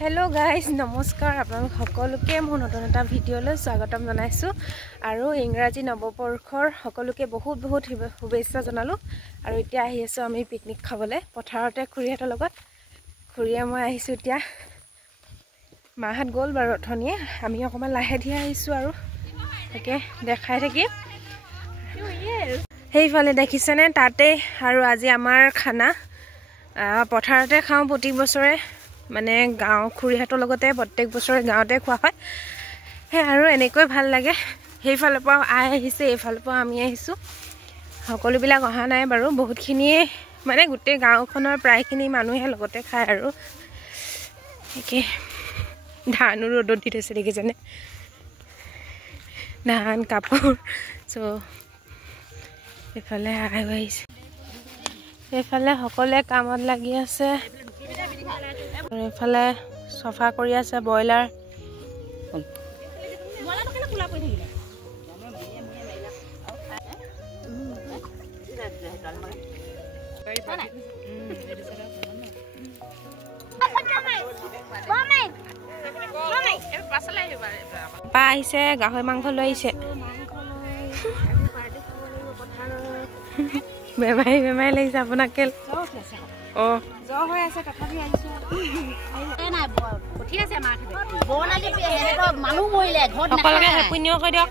hello guys नमस्कार আপোনালোক সকলোকে মোৰ নতুন এটা ভিডিঅ'লৈ স্বাগতম জনাইছো আৰু ইংৰাজী নৱবৰ্ষৰ সকলোকে বহুত বহুত শুভেচ্ছা জনালো আৰু এতিয়া আহি আছো আমি পিকনিক খাবলৈ পথাৰতে খুৰীহঁতৰ লগত খুৰীয়ে মই আহিছো এতিয়া মাহাত গ'ল বাৰু অথনিয়ে আমি অকমান লাহে ধীৰে আহিছো আৰু তাকে দেখাই থাকি সেইফালে দেখিছেনে তাতে আৰু আজি আমাৰ খানা পথাৰতে খাওঁ প্ৰতি বছৰে মানে গাঁও খুৰীহঁতৰ লগতে প্ৰত্যেক বছৰে গাঁৱতে খোৱা হয় হে আৰু এনেকৈ ভাল লাগে সেইফালৰ পৰা আহিছে এইফালৰ পৰা আমি আহিছো সকলোবিলাক অহা নাই বাৰু বহুতখিনিয়ে মানে গোটেই গাঁওখনৰ প্ৰায়খিনি মানুহে লগতে খায় আৰু একে ধানো ৰ'দত দি থৈছে দেখিছেনে ধান কাপোৰ চ' এইফালে আহিছে এইফালে সকলোৱে কামত লাগি আছে এইফালে সফা কৰি আছে ব্ৰইলাৰ পা আহিছে গাহৰি মাংস লৈ আহিছে বেমাৰী লাগিছে আপোনাক অঁ জ্বৰ হৈ আছে তথাপি আহিছো ঠিক আছে মানুহ মৰিলে ঘৰত সকলোকে পুণ্য কৰি দিয়ক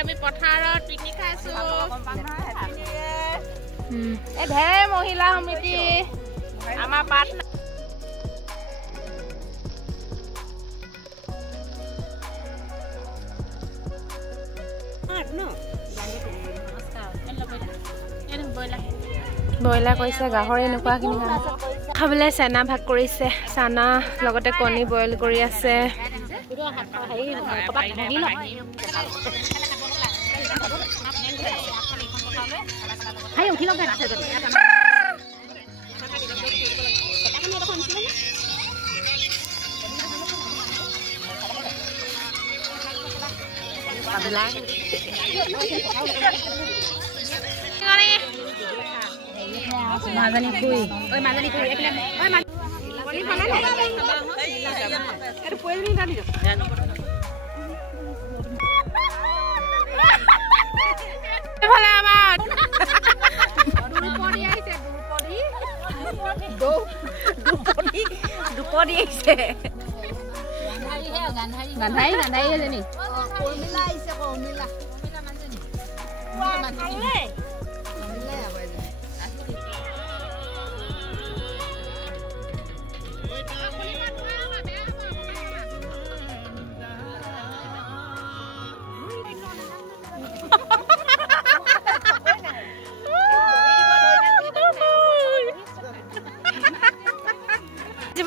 আমি পথাৰত পিকনিক খাইছো ঢেৰ মহিলা সমিতি আমাৰ পাত ব্ৰইলাৰ কৰিছে গাহৰি এনেকুৱাখিনি খাবলৈ চানা ভাগ কৰিছে চানা লগতে কণী বইল কৰি আছে মাজনী খুই ঐ মাজনী খুই এইফালে দুপৰি আহিছে গান্ধাৰী এজনী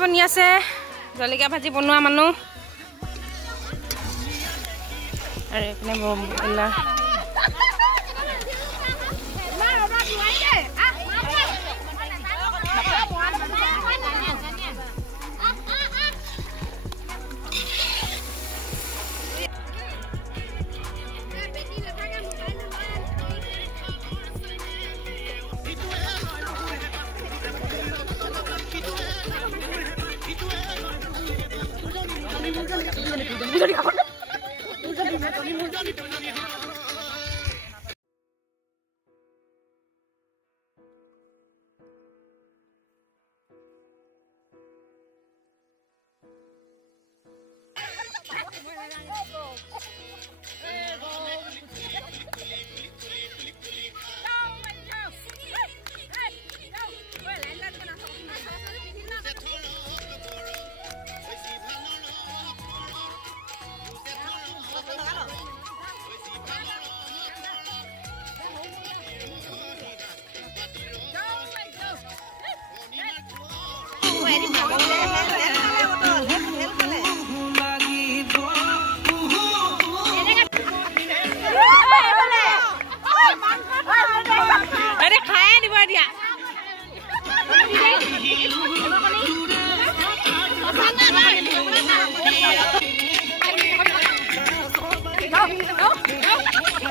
বনি আছে জলকীয়া ভাজি বনোৱা মানুহ আৰু এইপিনে ব্ৰইলাৰ দিয়া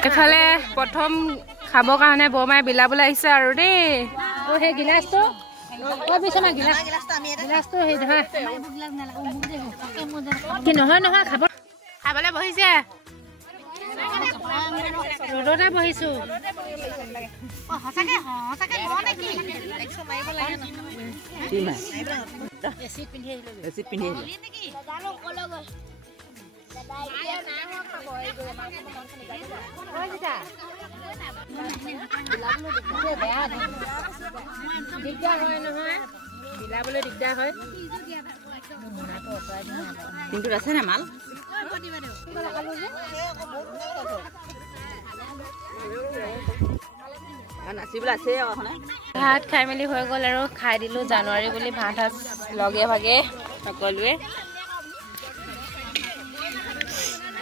এফালে প্ৰথম খাবৰ কাৰণে বৰমাই বিলাবলৈ আহিছে আৰু দেই সেই গিলাচটো কি নহয় নহয় খাব খাবলৈ বহিছে ৰ'দতে বহিছো দিগদাৰ হয় নহয় বিলাবলৈ দিগদাৰ হয় কিন্তু আছে না মাল ভাত খাই মেলি হৈ গ'ল আৰু খাই দিলো জানুৱাৰী বুলি ভাত সাজ লগে ভাগে সকলোৱে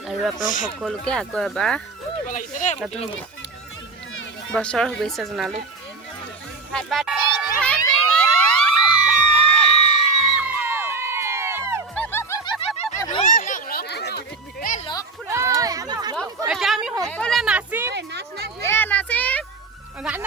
আৰু আপোনাক সকলোকে আকৌ এবাৰ নতুন বছৰৰ শুভেচ্ছা জনালো এতিয়া আমি সকলোৱে নাচিম গান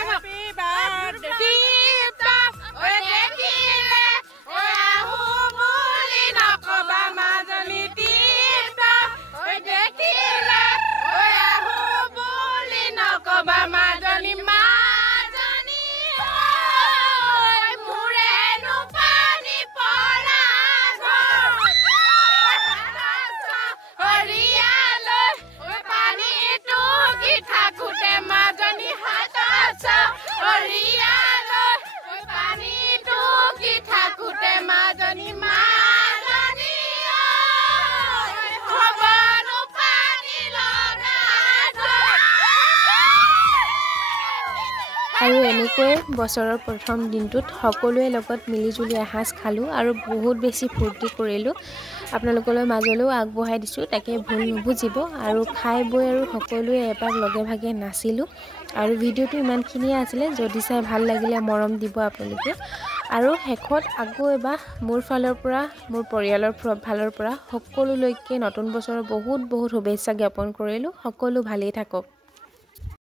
আৰু এনেকৈ বছৰৰ প্ৰথম দিনটোত সকলোৱে লগত মিলিজুলি এসাঁজ খালোঁ আৰু বহুত বেছি ফূৰ্তি কৰিলোঁ আপোনালোকৰ মাজলৈও আগবঢ়াই দিছোঁ তাকে ভুল নুবুজিব আৰু খাই বৈ আৰু সকলোৱে এপাক লগে ভাগে নাচিলোঁ আৰু ভিডিঅ'টো ইমানখিনিয়ে আছিলে যদি চাই ভাল লাগিলে মৰম দিব আপোনালোকে আৰু শেষত আকৌ এবাৰ মোৰ ফালৰ পৰা মোৰ পৰিয়ালৰ ফালৰ পৰা সকলোলৈকে নতুন বছৰৰ বহুত বহুত শুভেচ্ছা জ্ঞাপন কৰিলোঁ সকলো ভালেই থাকক